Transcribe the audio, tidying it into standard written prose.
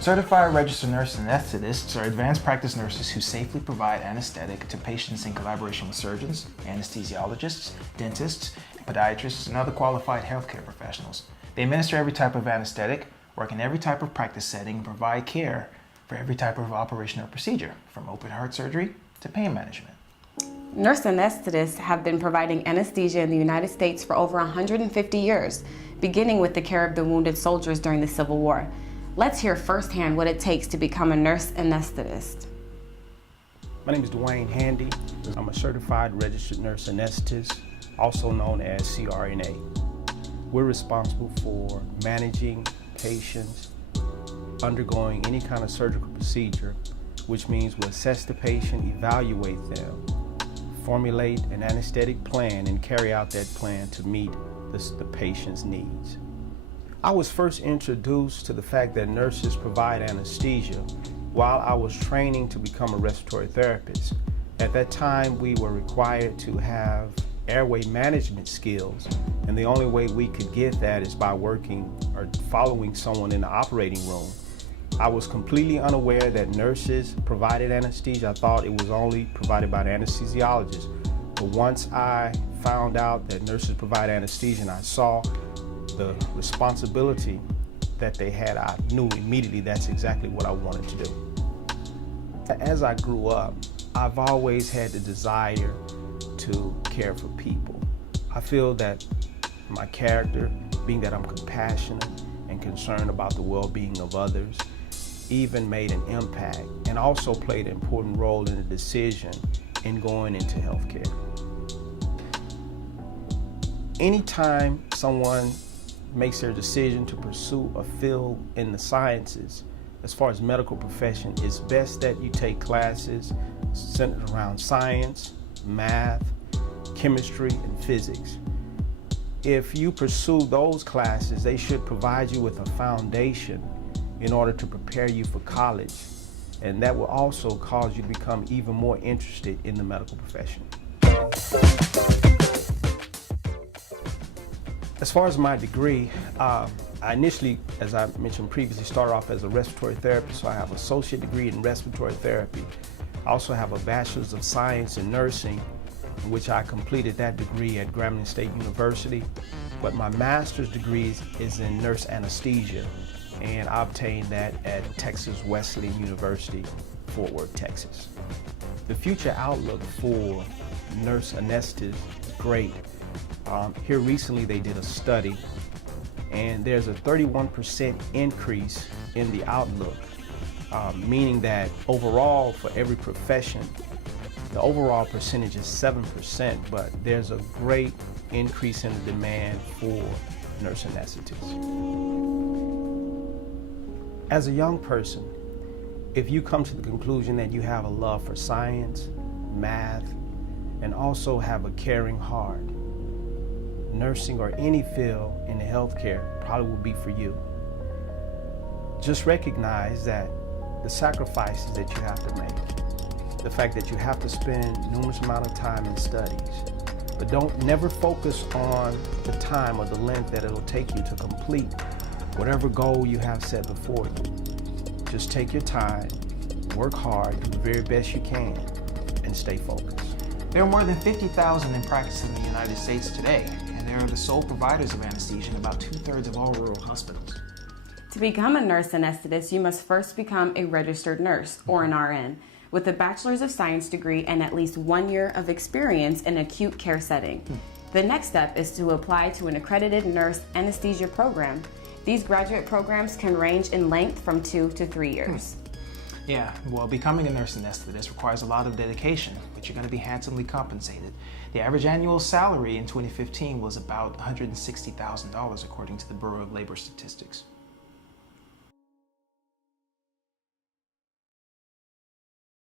Certified registered nurse anesthetists are advanced practice nurses who safely provide anesthetic to patients in collaboration with surgeons, anesthesiologists, dentists, podiatrists, and other qualified healthcare professionals. They administer every type of anesthetic, work in every type of practice setting, and provide care for every type of operation or procedure, from open heart surgery to pain management. Nurse anesthetists have been providing anesthesia in the United States for over 150 years, beginning with the care of the wounded soldiers during the Civil War. Let's hear firsthand what it takes to become a nurse anesthetist. My name is Dwayne Handy. I'm a certified registered nurse anesthetist, also known as CRNA. We're responsible for managing patients undergoing any kind of surgical procedure, which means we'll assess the patient, evaluate them, formulate an anesthetic plan, and carry out that plan to meet the patient's needs. I was first introduced to the fact that nurses provide anesthesia while I was training to become a respiratory therapist. At that time, we were required to have airway management skills, and the only way we could get that is by working or following someone in the operating room. I was completely unaware that nurses provided anesthesia. I thought it was only provided by the anesthesiologist. But once I found out that nurses provide anesthesia and I saw the responsibility that they had, I knew immediately that's exactly what I wanted to do. As I grew up, I've always had the desire to care for people. I feel that my character, being that I'm compassionate and concerned about the well-being of others, even made an impact and also played an important role in the decision in going into healthcare. Anytime someone makes their decision to pursue a field in the sciences, as far as medical profession, it's best that you take classes centered around science, math, chemistry, and physics. If you pursue those classes, they should provide you with a foundation in order to prepare you for college, and that will also cause you to become even more interested in the medical profession. As far as my degree, I initially, as I mentioned previously, started off as a respiratory therapist, so I have an associate degree in respiratory therapy. I also have a bachelor's of science in nursing, in which I completed that degree at Grambling State University. But my master's degree is in nurse anesthesia, and I obtained that at Texas Wesleyan University, Fort Worth, Texas. The future outlook for nurse anesthetists is great. Here recently they did a study, and there's a 31% increase in the outlook, meaning that overall for every profession, the overall percentage is 7%, but there's a great increase in the demand for nurse anesthetists. As a young person, if you come to the conclusion that you have a love for science, math, and also have a caring heart, nursing or any field in the healthcare probably will be for you. Just recognize that the sacrifices that you have to make, the fact that you have to spend numerous amount of time in studies, but never focus on the time or the length that it'll take you to complete whatever goal you have set before you. Just take your time, work hard, do the very best you can, and stay focused. There are more than 50,000 in practice in the United States today, and they are the sole providers of anesthesia in about 2/3 of all rural hospitals. To become a nurse anesthetist, you must first become a registered nurse, or an RN, with a Bachelor's of Science degree and at least 1 year of experience in acute care setting. The next step is to apply to an accredited nurse anesthesia program. These graduate programs can range in length from 2 to 3 years. Yeah, well, becoming a nurse anesthetist requires a lot of dedication, but you're going to be handsomely compensated. The average annual salary in 2015 was about $160,000 according to the Bureau of Labor Statistics.